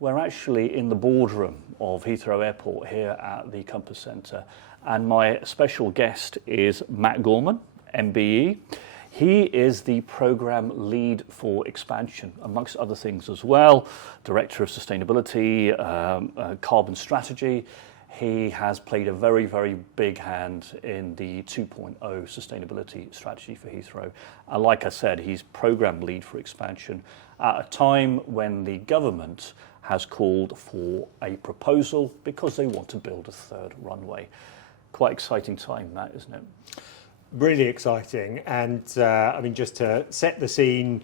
We're actually in the boardroom of Heathrow Airport here at the Compass Centre, and my special guest is Matt Gorman, MBE. He is the Programme Lead for Expansion, amongst other things as well, Director of Sustainability, Carbon Strategy. He has played a very, very big hand in the 2.0 sustainability strategy for Heathrow. And like I said, he's Programme Lead for Expansion at a time when the government has called for a proposal because they want to build a third runway. Quite exciting time, Matt, isn't it? Really exciting. And I mean, just to set the scene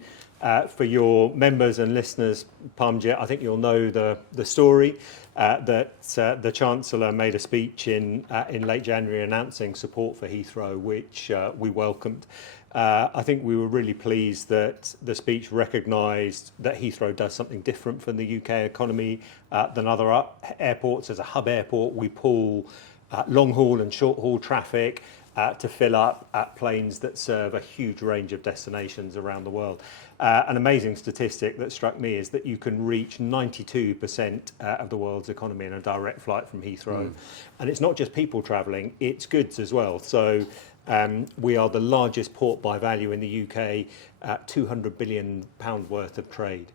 for your members and listeners, Parmjit, I think you'll know the story that the Chancellor made a speech in late January announcing support for Heathrow, which we welcomed. I think we were really pleased that the speech recognised that Heathrow does something different from the UK economy than other airports. As a hub airport, we pull long-haul and short-haul traffic to fill up planes that serve a huge range of destinations around the world. An amazing statistic that struck me is that you can reach 92% of the world's economy in a direct flight from Heathrow. And it's not just people travelling, it's goods as well. So we are the largest port by value in the UK, £200 billion worth of trade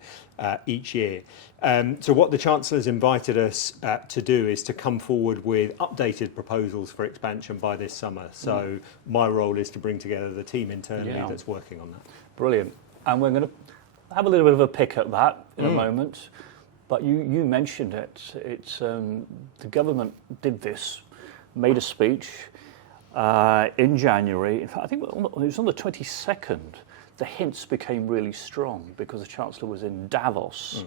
each year. So what the Chancellor's invited us to do is to come forward with updated proposals for expansion by this summer. So my role is to bring together the team internally that's working on that. Brilliant. And we're going to have a little bit of a pick at that in a moment. But you mentioned it. It's the government did this, made a speech in January. In fact, I think it was on the 22nd. The hints became really strong because the Chancellor was in Davos.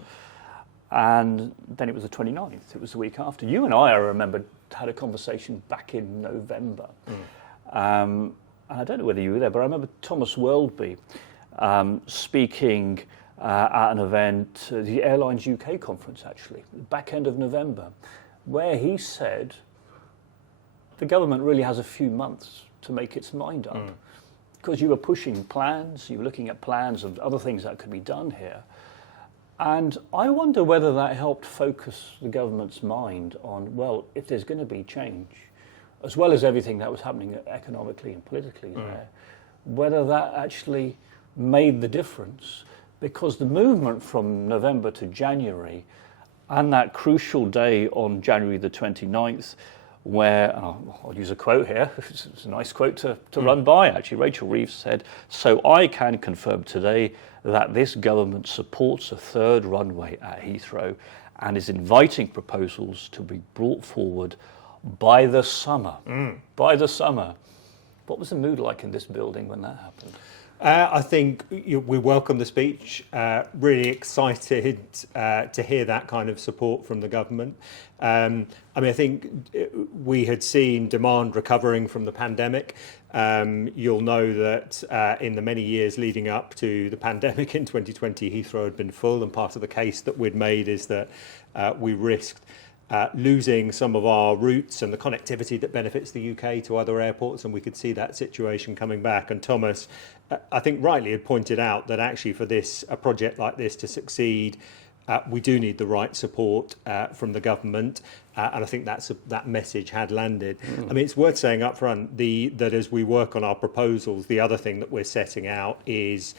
And then it was the 29th. It was the week after. You and I remember, had a conversation back in November. And I don't know whether you were there, but I remember Thomas Worldby speaking at an event, the Airlines UK conference actually, back end of November, where he said the government really has a few months to make its mind up. Because you were pushing plans, you were looking at plans of other things that could be done here. And I wonder whether that helped focus the government's mind on, well, if there's going to be change, as well as everything that was happening economically and politically there, whether that actually made the difference. Because the movement from November to January, and that crucial day on January the 29th, where, I'll use a quote here, it's a nice quote to run by actually, Rachel Reeves said, "So I can confirm today that this government supports a third runway at Heathrow and is inviting proposals to be brought forward by the summer." By the summer. What was the mood like in this building when that happened? I think we welcome the speech, really excited to hear that kind of support from the government. I mean, I think we had seen demand recovering from the pandemic. You'll know that in the many years leading up to the pandemic in 2020, Heathrow had been full, and part of the case that we'd made is that we risked losing some of our routes and the connectivity that benefits the UK to other airports, and we could see that situation coming back. And Thomas, I think rightly had pointed out that actually for a project like this to succeed, we do need the right support from the government, and I think that message had landed. I mean, it's worth saying up front that as we work on our proposals, the other thing that we're setting out is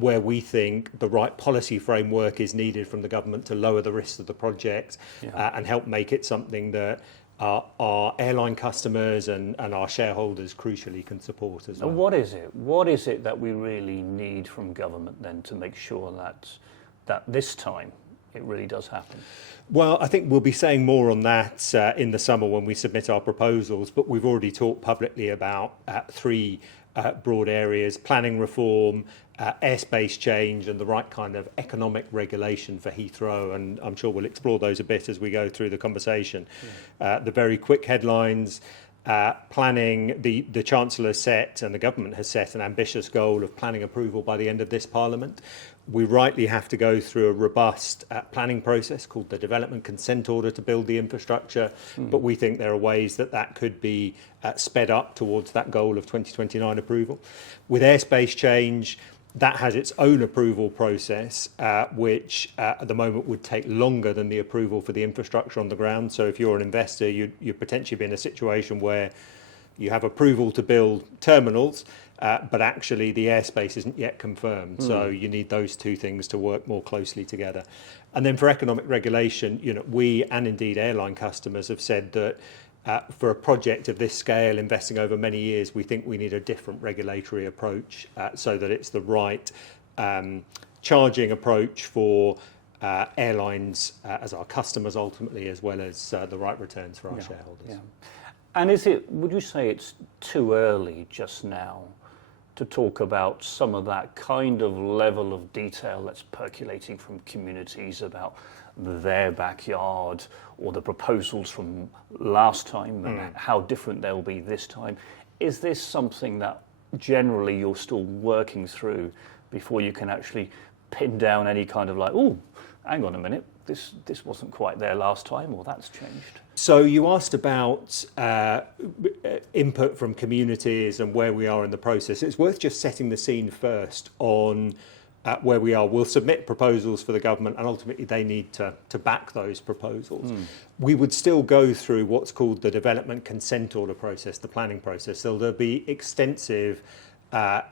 where we think the right policy framework is needed from the government to lower the risks of the project and help make it something that our airline customers and our shareholders crucially can support as well. And what is it? What is it that we really need from government then to make sure that this time it really does happen? Well, I think we'll be saying more on that in the summer when we submit our proposals, but we've already talked publicly about three broad areas: planning reform, airspace change, and the right kind of economic regulation for Heathrow. And I'm sure we'll explore those a bit as we go through the conversation. The very quick headlines: planning, the Chancellor set and the government has set an ambitious goal of planning approval by the end of this Parliament. We rightly have to go through a robust planning process called the Development Consent Order to build the infrastructure, but we think there are ways that could be sped up towards that goal of 2029 approval. With airspace change, That has its own approval process, which at the moment would take longer than the approval for the infrastructure on the ground. So if you're an investor, you'd potentially be in a situation where you have approval to build terminals, but actually the airspace isn't yet confirmed. So you need those two things to work more closely together. And then for economic regulation, we and indeed airline customers have said that for a project of this scale, investing over many years, we think we need a different regulatory approach so that it's the right charging approach for airlines as our customers ultimately, as well as the right returns for our shareholders. Yeah. And would you say it's too early just now to talk about some of that kind of level of detail that's percolating from communities about their backyard or the proposals from last time and how different they'll be this time? Is this something that generally you're still working through before you can actually pin down any kind of like, oh, hang on a minute, this wasn't quite there last time, or that's changed? So you asked about input from communities and where we are in the process. It's worth just setting the scene first on where we are. We'll submit proposals for the government, and ultimately they need to back those proposals. We would still go through what's called the development consent order process, the planning process. So there'll be extensive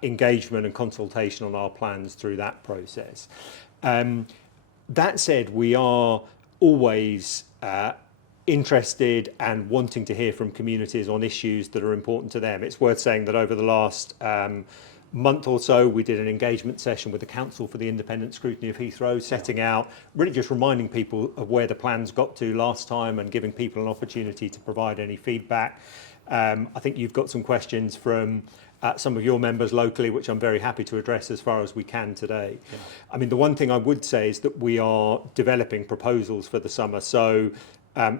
engagement and consultation on our plans through that process. That said, we are always interested and wanting to hear from communities on issues that are important to them. It's worth saying that over the last month or so, we did an engagement session with the Council for the Independent Scrutiny of Heathrow, setting out, really just reminding people of where the plans got to last time and giving people an opportunity to provide any feedback. I think you've got some questions from some of your members locally, which I'm very happy to address as far as we can today. Yeah. I mean, the one thing I would say is that we are developing proposals for the summer. So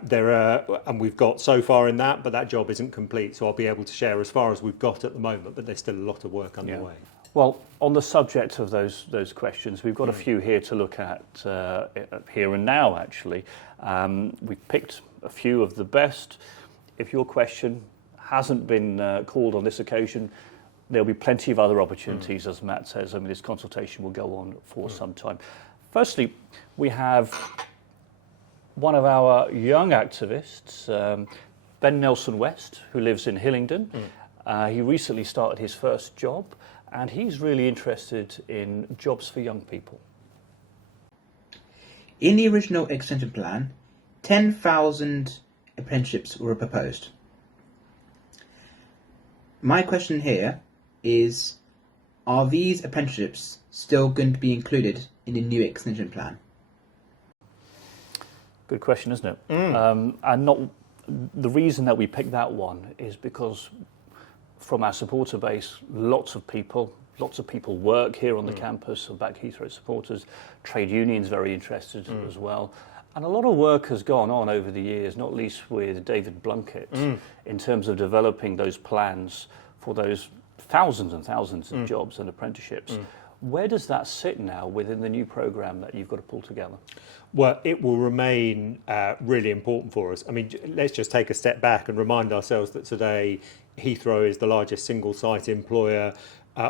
there are, and we've got so far in that, but that job isn't complete. So I'll be able to share as far as we've got at the moment, but there's still a lot of work underway. Yeah. Well, on the subject of those questions, we've got a few here to look at here and now, actually. We've picked a few of the best. If your question hasn't been called on this occasion, there'll be plenty of other opportunities, as Matt says. I mean, this consultation will go on for some time. Firstly, we have one of our young activists, Ben Nelson West, who lives in Hillingdon. He recently started his first job, and he's really interested in jobs for young people. In the original extension plan, 10,000 apprenticeships were proposed. My question here is, are these apprenticeships still going to be included in the new extension plan? Good question, isn't it? And not the reason that we picked that one is because from our supporter base, lots of people work here on the campus of Back Heathrow supporters. Trade unions very interested as well. And a lot of work has gone on over the years, not least with David Blunkett, in terms of developing those plans for those thousands and thousands of jobs and apprenticeships. Where does that sit now within the new programme that you've got to pull together? Well, it will remain really important for us. I mean, let's just take a step back and remind ourselves that today Heathrow is the largest single site employer.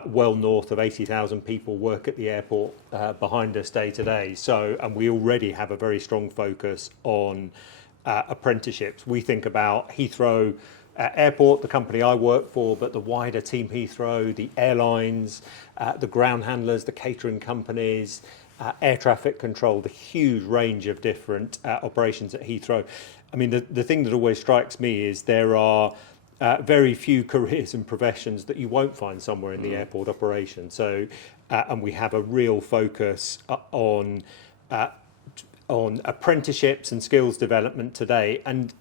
Well north of 80,000 people work at the airport behind us day to day. So, and we already have a very strong focus on apprenticeships. We think about Heathrow Airport, the company I work for, but the wider Team Heathrow, the airlines, the ground handlers, the catering companies, air traffic control, the huge range of different operations at Heathrow. I mean, the thing that always strikes me is there are very few careers and professions that you won't find somewhere in the airport operation. So, and we have a real focus on apprenticeships and skills development today, and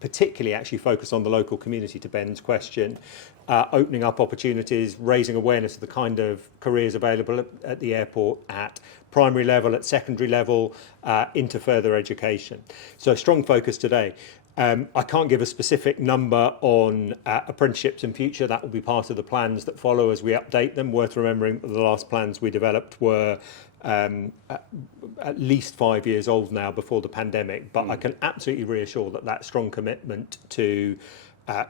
particularly actually focus on the local community, to Ben's question, opening up opportunities, raising awareness of the kind of careers available at the airport at primary level, at secondary level, into further education. So strong focus today. I can't give a specific number on apprenticeships in future. That will be part of the plans that follow as we update them. Worth remembering that the last plans we developed were at least 5 years old now, before the pandemic. But I can absolutely reassure that strong commitment to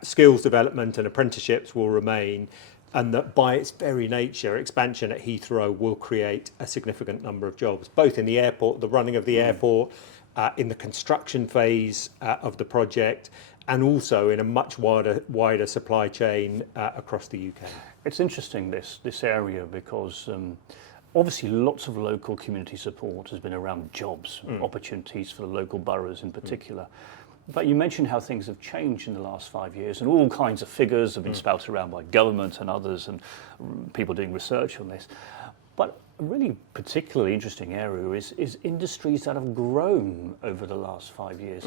skills development and apprenticeships will remain. and that by its very nature, expansion at Heathrow will create a significant number of jobs, both in the airport, the running of the airport, in the construction phase of the project, and also in a much wider supply chain across the UK. It's interesting, this area, because obviously lots of local community support has been around jobs, opportunities for the local boroughs in particular. But you mentioned how things have changed in the last 5 years, and all kinds of figures have been spouted around by government and others, and people doing research on this. But a really particularly interesting area is industries that have grown over the last 5 years.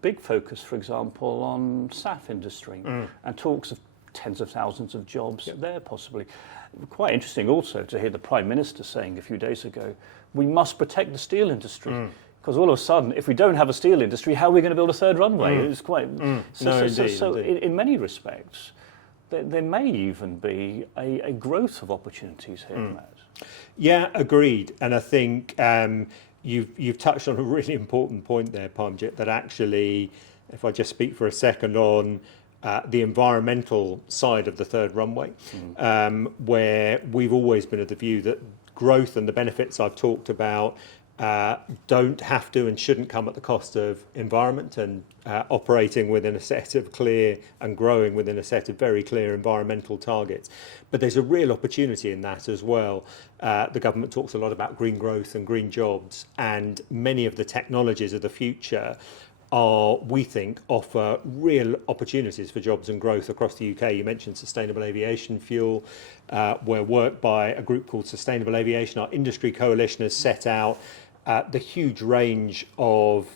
Big focus, for example, on SAF industry, and talks of tens of thousands of jobs there possibly. Quite interesting also to hear the Prime Minister saying a few days ago, we must protect the steel industry. Because all of a sudden, if we don't have a steel industry, how are we going to build a third runway? It's quite... So in many respects, there may even be a growth of opportunities here, Matt. Yeah, agreed. And I think you've touched on a really important point there, Parmjit, that actually, if I just speak for a second on the environmental side of the third runway, where we've always been of the view that growth and the benefits I've talked about don't have to and shouldn't come at the cost of environment, and operating within a set of clear and growing within a set of very clear environmental targets. But there's a real opportunity in that as well. The government talks a lot about green growth and green jobs, and many of the technologies of the future we think, offer real opportunities for jobs and growth across the UK. You mentioned sustainable aviation fuel, where work by a group called Sustainable Aviation, our industry coalition, has set out the huge range of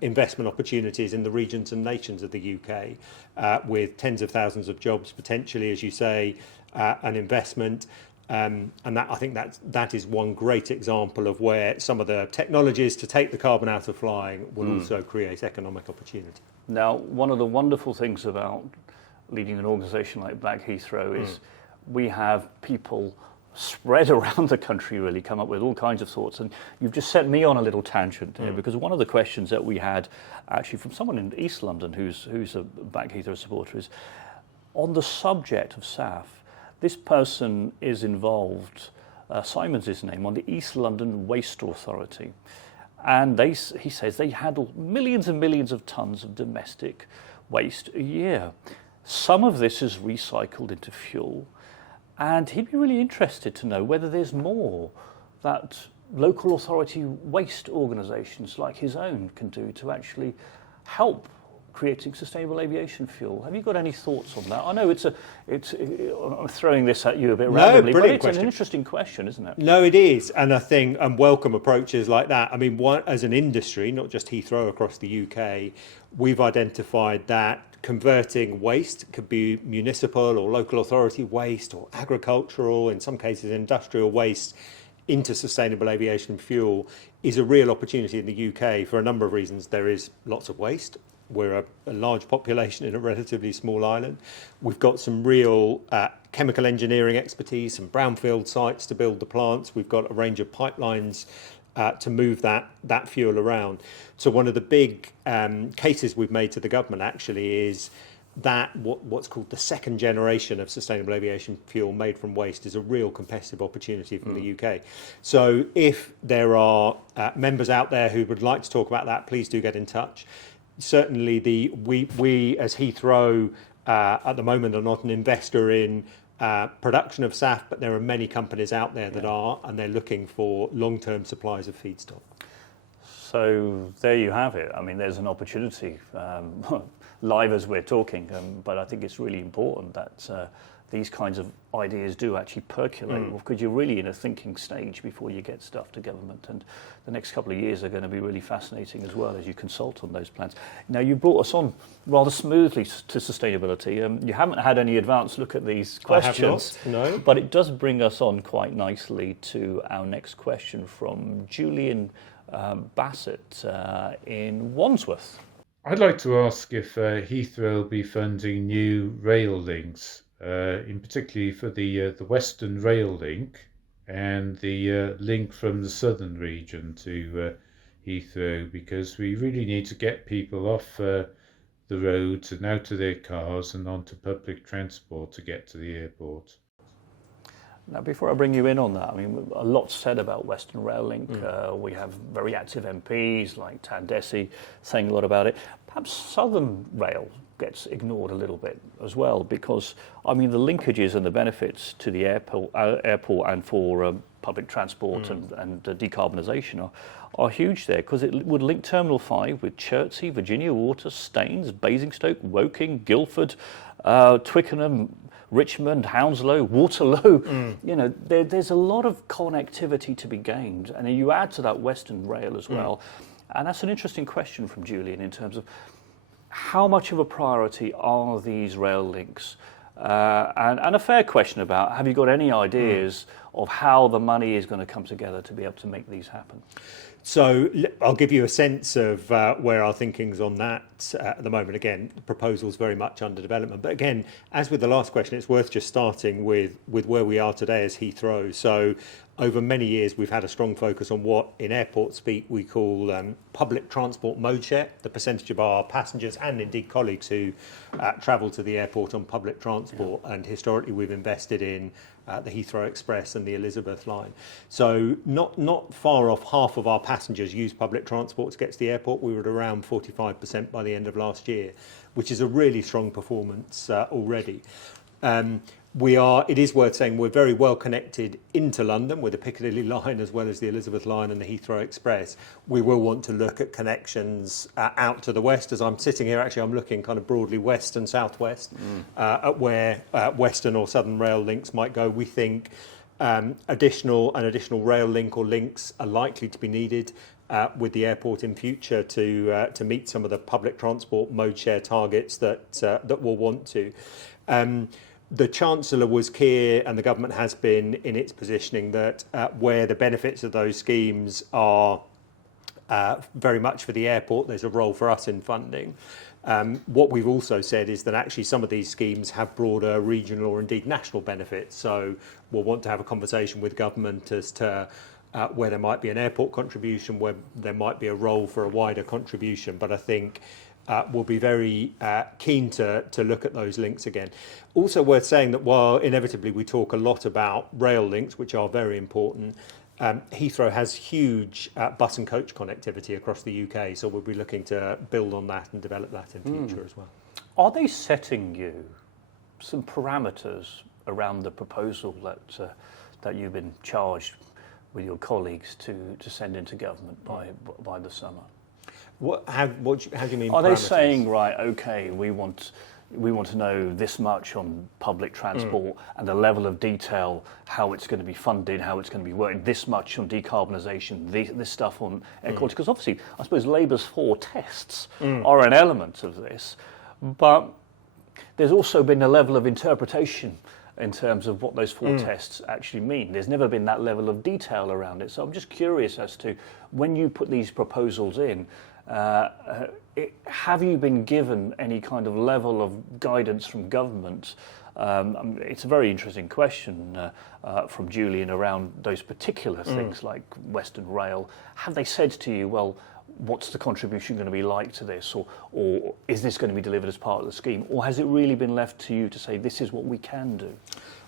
investment opportunities in the regions and nations of the UK, with tens of thousands of jobs potentially, as you say, an investment. And that, I think that is one great example of where some of the technologies to take the carbon out of flying will also create economic opportunity. Now, one of the wonderful things about leading an organisation like Black Heathrow is we have people spread around the country really come up with all kinds of thoughts, and you've just set me on a little tangent here, because one of the questions that we had actually from someone in East London who's a Black Heathrow supporter is on the subject of SAF. This person is involved, Simon's his name, on the East London Waste Authority. And he says they handle millions and millions of tonnes of domestic waste a year. Some of this is recycled into fuel. And he'd be really interested to know whether there's more that local authority waste organisations like his own can do to actually help creating sustainable aviation fuel. Have you got any thoughts on that? I know I'm throwing this at you a bit randomly, but it's an interesting question, isn't it? No, it is, and I think welcome approaches like that. I mean, as an industry, not just Heathrow, across the UK, we've identified that converting waste, could be municipal or local authority waste or agricultural, in some cases industrial waste, into sustainable aviation fuel is a real opportunity in the UK for a number of reasons. There is lots of waste. We're a large population in a relatively small island. We've got some real chemical engineering expertise, some brownfield sites to build the plants. We've got a range of pipelines to move that fuel around. So one of the big cases we've made to the government actually is that what's called the second generation of sustainable aviation fuel made from waste is a real competitive opportunity from the UK. So if there are members out there who would like to talk about that, please do get in touch. Certainly, we as Heathrow at the moment are not an investor in production of SAF, but there are many companies out there that are, and they're looking for long-term supplies of feedstock. So there you have it. I mean, there's an opportunity live as we're talking, but I think it's really important that these kinds of ideas do actually percolate, because you're really in a thinking stage before you get stuff to government, and the next couple of years are going to be really fascinating as well as you consult on those plans. Now, you brought us on rather smoothly to sustainability. You haven't had any advanced look at these questions, I have not, no. But it does bring us on quite nicely to our next question from Julian Bassett in Wandsworth. I'd like to ask if Heathrow will be funding new rail links, in particularly for the Western Rail Link and the link from the southern region to Heathrow, because we really need to get people off the roads and out of their cars and onto public transport to get to the airport. Now, before I bring you in on that, I mean, a lot's said about Western Rail Link. We have very active MPs like Dhanda saying a lot about it. Perhaps Southern Rail gets ignored a little bit as well, because, I mean, the linkages and the benefits to the airport and for public transport and decarbonisation are huge there, because it would link Terminal 5 with Chertsey, Virginia Water, Staines, Basingstoke, Woking, Guildford, Twickenham, Richmond, Hounslow, Waterloo. You know, there's a lot of connectivity to be gained, and then you add to that Western Rail as well. And that's an interesting question from Julian in terms of how much of a priority are these rail links? And a fair question about, have you got any ideas of how the money is going to come together to be able to make these happen? So I'll give you a sense of where our thinking's on that at the moment. Again, the proposal's very much under development. But again, as with the last question, it's worth just starting with where we are today as Heathrow. So over many years, we've had a strong focus on what in airport speak we call public transport mode share, the percentage of our passengers and indeed colleagues who travel to the airport on public transport. And historically, we've invested in the Heathrow Express and the Elizabeth line. So not far off half of our passengers use public transport to get to the airport. We were at around 45% by the end of last year, which is a really strong performance already. It is worth saying we're very well connected into London with the Piccadilly line as well as the Elizabeth line and the Heathrow Express. We will want to look at connections out to the west. As I'm sitting here, actually, I'm looking kind of broadly west and southwest at where Western or Southern rail links might go. We think an additional rail link or links are likely to be needed with the airport in future to meet some of the public transport mode share targets that we'll want to. The Chancellor was clear, and the government has been in its positioning that where the benefits of those schemes are very much for the airport, there's a role for us in funding. What we've also said is that actually some of these schemes have broader regional or indeed national benefits. So we'll want to have a conversation with government as to where there might be an airport contribution, where there might be a role for a wider contribution. But I think we'll be very keen to look at those links again. Also worth saying that while inevitably we talk a lot about rail links, which are very important, Heathrow has huge bus and coach connectivity across the UK, so we'll be looking to build on that and develop that in future as well. Are they setting you some parameters around the proposal that you've been charged with your colleagues to send into government by the summer? How do you mean? Are they saying, right, okay, we want to know this much on public transport and the level of detail, how it's going to be funded, how it's going to be working, this much on decarbonisation, this stuff on air quality? Because obviously, I suppose Labour's 4 tests are an element of this, but there's also been a level of interpretation in terms of what those 4 tests actually mean. There's never been that level of detail around it. So I'm just curious as to, when you put these proposals in, have you been given any kind of level of guidance from government? It's a very interesting question from Julian around those particular things like Western Rail. Have they said to you, well, what's the contribution going to be like to this, or is this going to be delivered as part of the scheme, or has it really been left to you to say this is what we can do?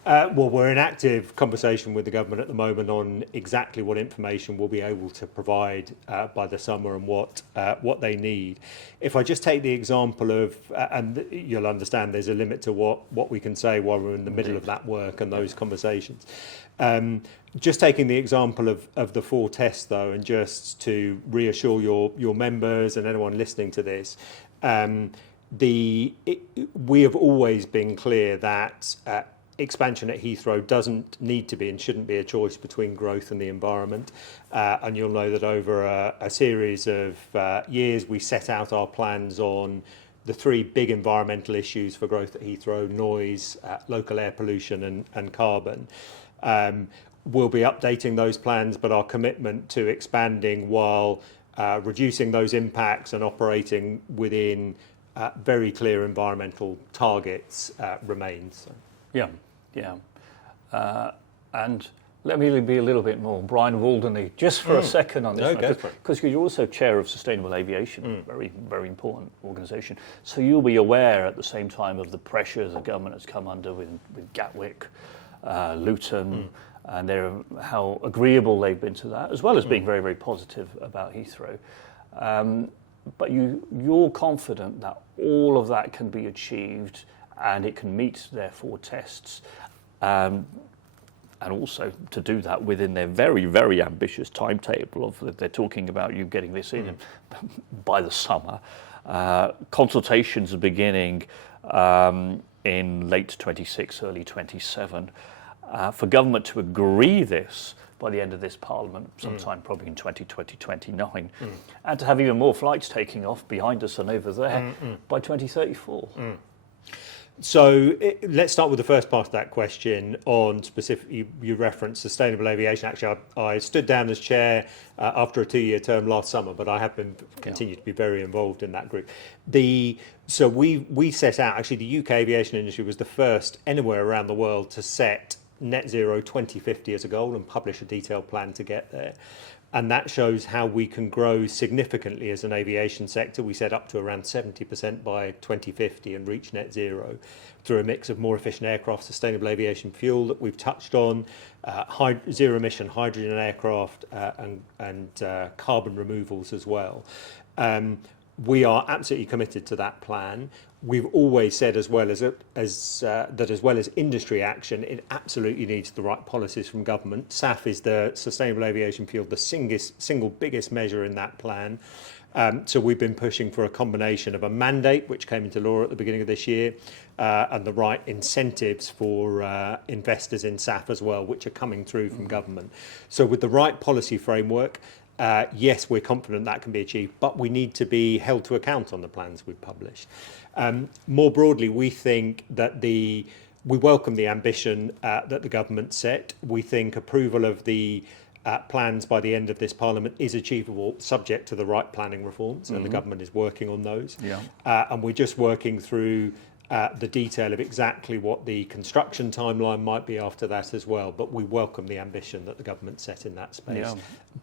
Well, we're in active conversation with the government at the moment on exactly what information we'll be able to provide by the summer and what they need. If I just take the example of, and you'll understand there's a limit to what we can say while we're in the middle of that work and those conversations. Just taking the example of the 4 tests, though, and just to reassure your members and anyone listening to this, we have always been clear that expansion at Heathrow doesn't need to be and shouldn't be a choice between growth and the environment. And you'll know that over a series of years, we set out our plans on the 3 big environmental issues for growth at Heathrow: noise, local air pollution and carbon. We'll be updating those plans, but our commitment to expanding while reducing those impacts and operating within very clear environmental targets remains. Yeah. And let me be a little bit more Brian Waldeny just for a second on this, because you're also chair of Sustainable Aviation, very, very important organisation. So you'll be aware at the same time of the pressures the government has come under with Gatwick, Luton, and how agreeable they've been to that, as well as being very, very positive about Heathrow. But you're confident that all of that can be achieved and it can meet their 4 tests. And also to do that within their very, very ambitious timetable of they're talking about you getting this in by the summer. Consultations are beginning in late 26, early 27. For government to agree this by the end of this Parliament, sometime probably in 2029, and to have even more flights taking off behind us and over there by 2034. So let's start with the first part of that question on specific. You referenced sustainable aviation. Actually, I stood down as chair after a 2-year term last summer, but I have been continued to be very involved in that group. So we set out. Actually, the UK aviation industry was the first anywhere around the world to set net zero 2050 as a goal and publish a detailed plan to get there. And that shows how we can grow significantly as an aviation sector. We set up to around 70% by 2050 and reach net zero through a mix of more efficient aircraft, sustainable aviation fuel that we've touched on, zero emission hydrogen aircraft, and carbon removals as well. We are absolutely committed to that plan. We've always said, as well as industry action, it absolutely needs the right policies from government. SAF is the sustainable aviation fuel, the single biggest measure in that plan. So we've been pushing for a combination of a mandate, which came into law at the beginning of this year, and the right incentives for investors in SAF as well, which are coming through from government. So with the right policy framework, yes, we're confident that can be achieved, but we need to be held to account on the plans we've published. More broadly, we think that we welcome the ambition that the government set. We think approval of the plans by the end of this Parliament is achievable, subject to the right planning reforms, and the government is working on those. And we're just working through the detail of exactly what the construction timeline might be after that as well. But we welcome the ambition that the government set in that space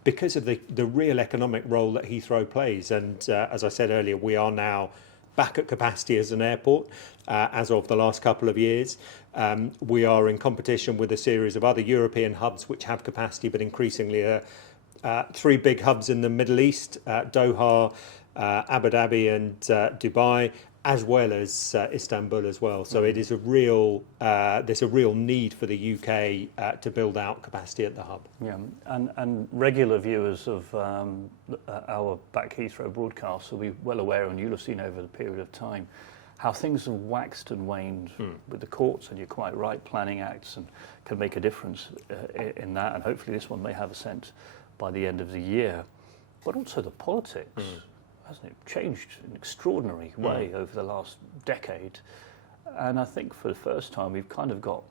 because of the real economic role that Heathrow plays. And as I said earlier, we are now back at capacity as an airport as of the last couple of years. We are in competition with a series of other European hubs which have capacity, but increasingly 3 big hubs in the Middle East, Doha, Abu Dhabi and Dubai, as well as Istanbul as well. So it is there's a real need for the UK to build out capacity at the hub. Yeah, and regular viewers of our Back Heathrow broadcasts will be well aware, and you'll have seen over the period of time, how things have waxed and waned with the courts, and you're quite right, planning acts and can make a difference in that, and hopefully this one may have assent by the end of the year. But also the politics. Hasn't it changed in an extraordinary way over the last decade? And I think for the first time we've kind of got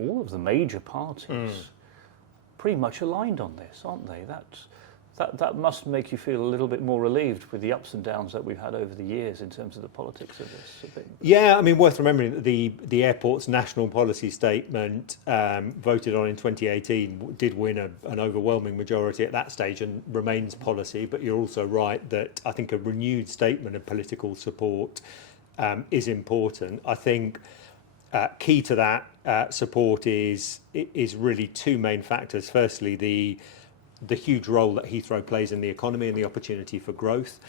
all of the major parties pretty much aligned on this, aren't they? That must make you feel a little bit more relieved with the ups and downs that we've had over the years in terms of the politics of this. Yeah, I mean, worth remembering that the airport's national policy statement, voted on in 2018, did win an overwhelming majority at that stage and remains policy. But you're also right that I think a renewed statement of political support is important. I think key to that support is really 2 main factors. Firstly, the huge role that Heathrow plays in the economy and the opportunity for growth.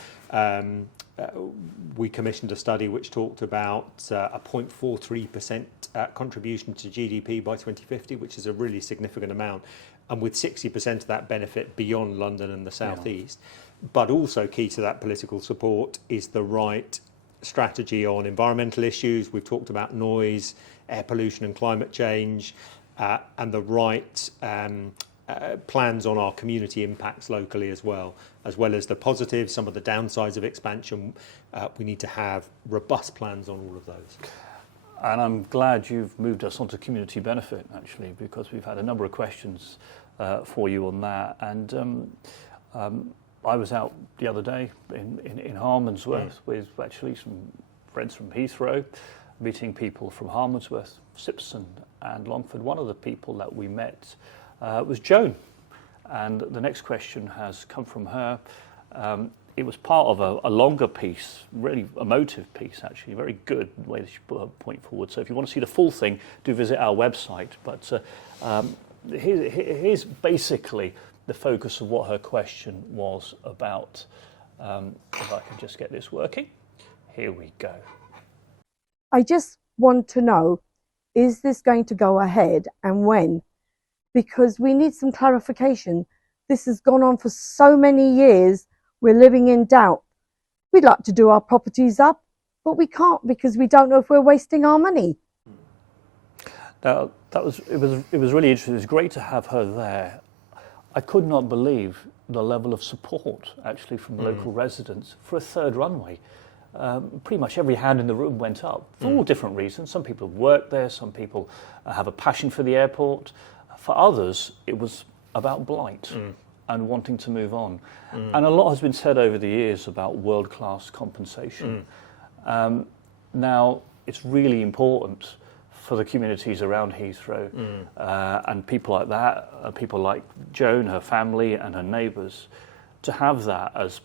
We commissioned a study which talked about a 0.43% contribution to GDP by 2050, which is a really significant amount, and with 60% of that benefit beyond London and the South East. But also key to that political support is the right strategy on environmental issues. We've talked about noise, air pollution and climate change, and the right plans on our community impacts locally as well as the positives, some of the downsides of expansion. We need to have robust plans on all of those. And I'm glad you've moved us onto community benefit, actually, because we've had a number of questions for you on that. And I was out the other day in Harmondsworth with actually some friends from Heathrow, meeting people from Harmondsworth, Sipson and Longford. One of the people that we met was Joan, and the next question has come from her. it was part of a longer piece, really emotive piece, actually, very good way that she put her point forward. So if you want to see the full thing, do visit our website. But here's basically the focus of what her question was about. If I can just get this working. Here we go. I just want to know, is this going to go ahead and when? Because we need some clarification. This has gone on for so many years. We're living in doubt. We'd like to do our properties up, but we can't because we don't know if we're wasting our money. Now, it was really interesting. It was great to have her there. I could not believe the level of support, actually, from local residents for a third runway. Pretty much every hand in the room went up for all different reasons. Some people work there, some people have a passion for the airport. For others, it was about blight and wanting to move on. And a lot has been said over the years about world-class compensation. Now, it's really important for the communities around Heathrow and people like that, people like Joan, her family and her neighbours, to have that as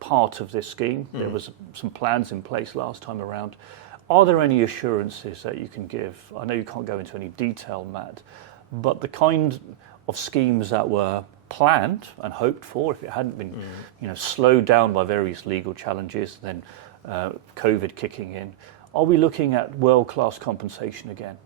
part of this scheme. There was some plans in place last time around. Are there any assurances that you can give? I know you can't go into any detail, Matt, but the kind of schemes that were planned and hoped for, if it hadn't been slowed down by various legal challenges, then COVID kicking in, are we looking at world-class compensation again?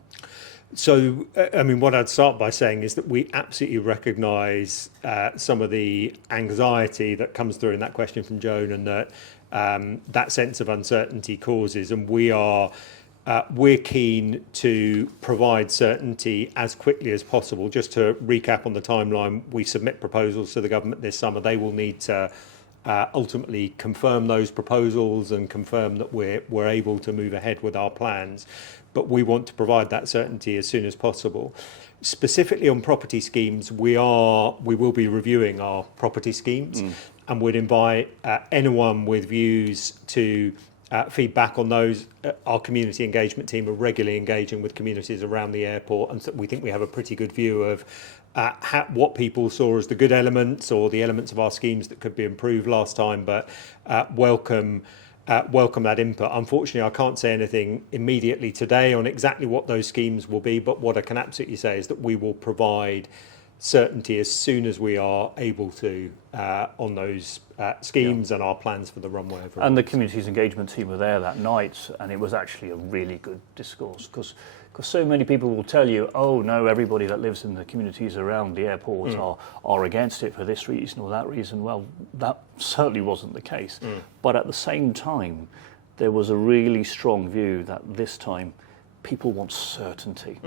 So, I mean, what I'd start by saying is that we absolutely recognise some of the anxiety that comes through in that question from Joan, and that that sense of uncertainty causes, and we're keen to provide certainty as quickly as possible. Just to recap on the timeline, we submit proposals to the government this summer. They will need to ultimately confirm those proposals and confirm that we're able to move ahead with our plans. But we want to provide that certainty as soon as possible. Specifically on property schemes, we will be reviewing our property schemes, and would invite anyone with views to feedback on those. Our community engagement team are regularly engaging with communities around the airport, and so we think we have a pretty good view of what people saw as the good elements or the elements of our schemes that could be improved last time, but welcome that input. Unfortunately, I can't say anything immediately today on exactly what those schemes will be, but what I can absolutely say is that we will provide certainty as soon as we are able to on those schemes and our plans for the runway. And the communities engagement team were there that night, and it was actually a really good discourse, because so many people will tell you, oh no, everybody that lives in the communities around the airport are against it for this reason or that reason. Well, that certainly wasn't the case. But at the same time, there was a really strong view that this time people want certainty.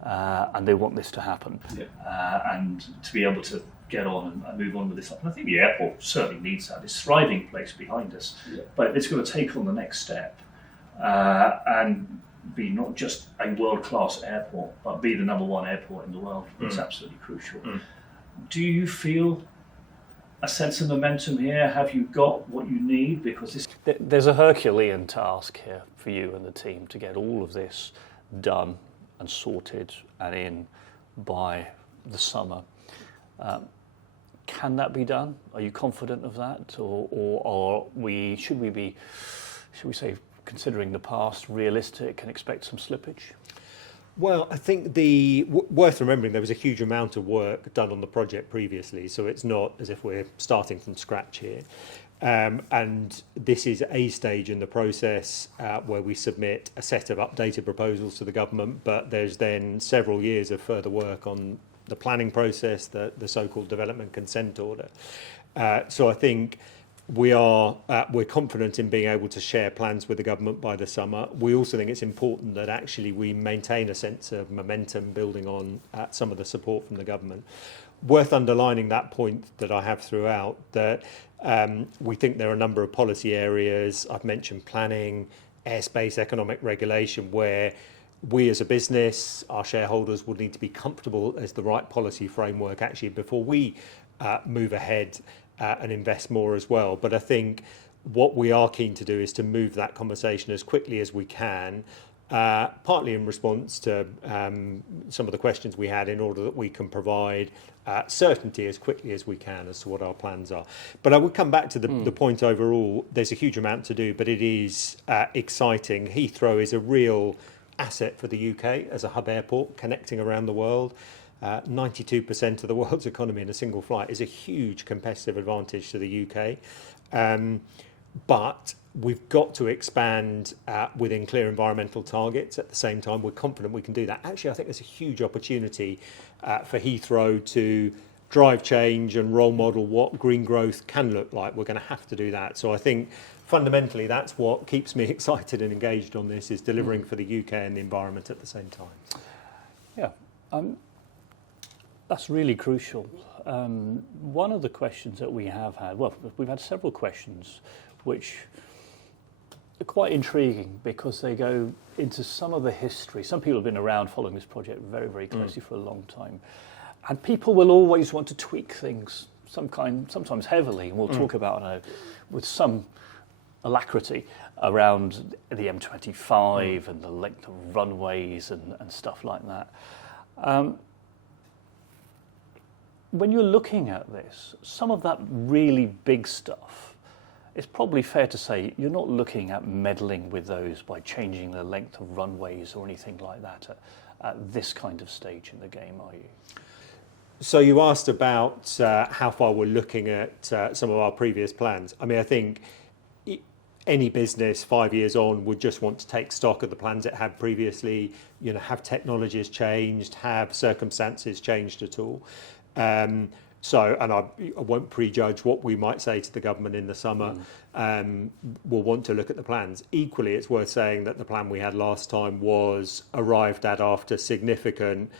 And they want this to happen, and to be able to get on and move on with this. And I think the airport certainly needs that. It's a thriving place behind us, but it's going to take on the next step and be not just a world-class airport, but be the #1 airport in the world. It's absolutely crucial. Do you feel a sense of momentum here? Have you got what you need? Because there's a Herculean task here for you and the team to get all of this done and sorted and in by the summer. Can that be done? Are you confident of that, or should we say, considering the past, realistic and expect some slippage? Well, I think worth remembering, there was a huge amount of work done on the project previously, so it's not as if we're starting from scratch here. And this is a stage in the process where we submit a set of updated proposals to the government, but there's then several years of further work on the planning process, the so-called development consent order. So I think we're confident in being able to share plans with the government by the summer. We also think it's important that actually we maintain a sense of momentum building on some of the support from the government. Worth underlining that point that I have throughout, that we think there are a number of policy areas, I've mentioned planning, airspace, economic regulation, where we as a business, our shareholders, would need to be comfortable as the right policy framework actually before we move ahead and invest more as well. But I think what we are keen to do is to move that conversation as quickly as we can partly in response to some of the questions we had, in order that we can provide certainty as quickly as we can as to what our plans are. But I would come back to the point overall. There's a huge amount to do, but it is exciting. Heathrow is a real asset for the UK as a hub airport connecting around the world. 92% of the world's economy in a single flight is a huge competitive advantage to the UK. But we've got to expand within clear environmental targets. At the same time, we're confident we can do that. Actually, I think there's a huge opportunity for Heathrow to drive change and role model what green growth can look like. We're going to have to do that. So I think fundamentally that's what keeps me excited and engaged on this, is delivering for the UK and the environment at the same time. Yeah, that's really crucial. One of the questions that we have had, well, we've had several questions which are quite intriguing because they go into some of the history. Some people have been around following this project very, very closely for a long time. And people will always want to tweak things, sometimes heavily, and we'll talk about with some alacrity around the M25 and the length of runways and stuff like that. When you're looking at this, some of that really big stuff, it's probably fair to say you're not looking at meddling with those by changing the length of runways or anything like that at this kind of stage in the game, are you? So you asked about how far we're looking at some of our previous plans. I mean, I think any business 5 years on would just want to take stock of the plans it had previously, have technologies changed, have circumstances changed at all. And I won't prejudge what we might say to the government in the summer. We'll want to look at the plans. Equally, it's worth saying that the plan we had last time was arrived at after significant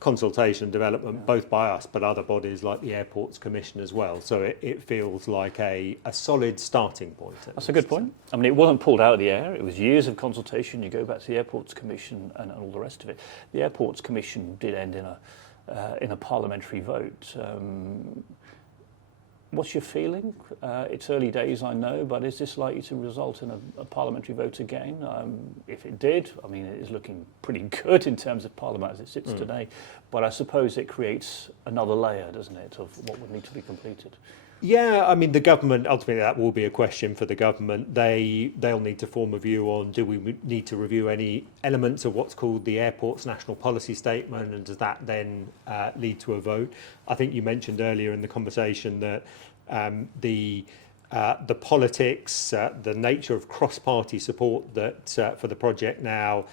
consultation and development, both by us, but other bodies like the Airports Commission as well. So it feels like a solid starting point. That's a good point. I mean, it wasn't pulled out of the air. It was years of consultation. You go back to the Airports Commission and all the rest of it. The Airports Commission did end in a parliamentary vote. What's your feeling? It's early days, I know, but is this likely to result in a parliamentary vote again? If it did, I mean, it is looking pretty good in terms of Parliament as it sits today, but I suppose it creates another layer, doesn't it, of what would need to be completed? Yeah, I mean, the government, ultimately that will be a question for the government. They'll need to form a view on, do we need to review any elements of what's called the Airports National Policy Statement, and does that then lead to a vote? I think you mentioned earlier in the conversation that the politics, the nature of cross-party support that for the project now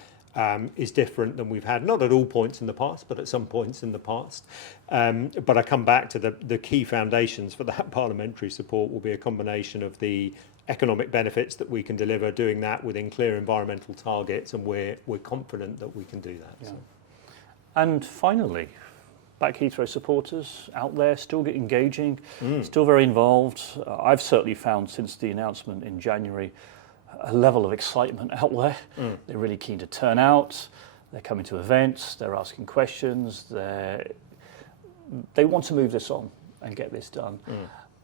is different than we've had, not at all points in the past, but at some points in the past. But I come back to the key foundations for that parliamentary support will be a combination of the economic benefits that we can deliver, doing that within clear environmental targets, and we're confident that we can do that. Yeah. So. And finally, back Heathrow supporters out there still engaging, still very involved. I've certainly found since the announcement in January a level of excitement out there. They're really keen to turn out. They're coming to events. They're asking questions. They want to move this on and get this done.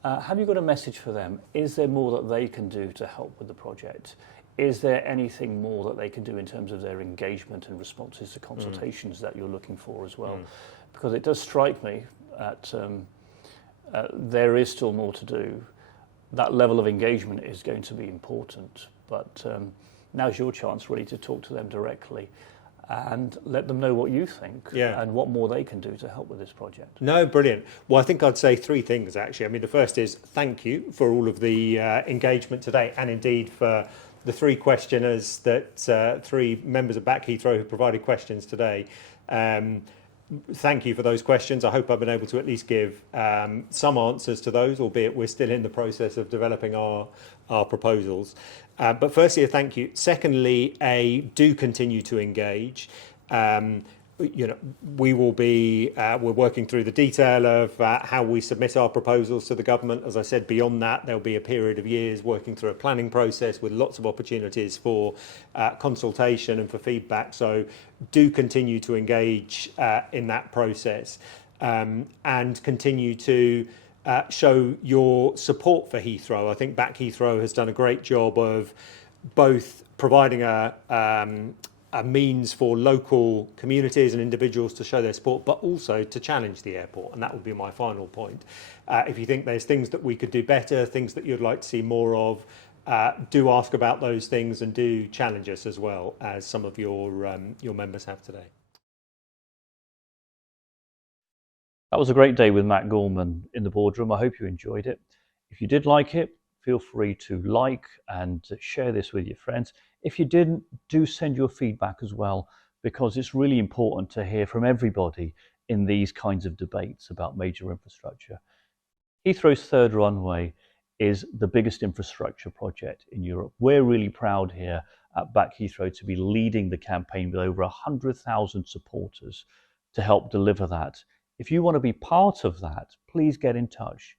Have you got a message for them? Is there more that they can do to help with the project? Is there anything more that they can do in terms of their engagement and responses to consultations that you're looking for as well? Because it does strike me that there is still more to do. That level of engagement is going to be important, but now's your chance really to talk to them directly and let them know what you think and what more they can do to help with this project. No, brilliant. Well, I think I'd say three things, actually. I mean, the first is thank you for all of the engagement today, and indeed for the three questioners, that three members of Back Heathrow who provided questions today. Thank you for those questions. I hope I've been able to at least give some answers to those, albeit we're still in the process of developing our proposals. But firstly, a thank you. Secondly, do continue to engage. We will be, we're working through the detail of how we submit our proposals to the government. As I said, beyond that, there'll be a period of years working through a planning process with lots of opportunities for consultation and for feedback. So do continue to engage in that process and continue to show your support for Heathrow. I think Back Heathrow has done a great job of both providing a a means for local communities and individuals to show their support, but also to challenge the airport. And that would be my final point. If you think there's things that we could do better, things that you'd like to see more of, do ask about those things and do challenge us as well, as some of your members have today. That was a great day with Matt Gorman in the boardroom. I hope you enjoyed it. If you did like it, feel free to like and share this with your friends. If you didn't, do send your feedback as well, because it's really important to hear from everybody in these kinds of debates about major infrastructure. Heathrow's third runway is the biggest infrastructure project in Europe. We're really proud here at Back Heathrow to be leading the campaign with over 100,000 supporters to help deliver that. If you want to be part of that, please get in touch.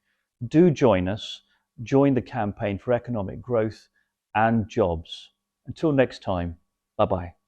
Do join us. Join the campaign for economic growth and jobs. Until next time, bye-bye.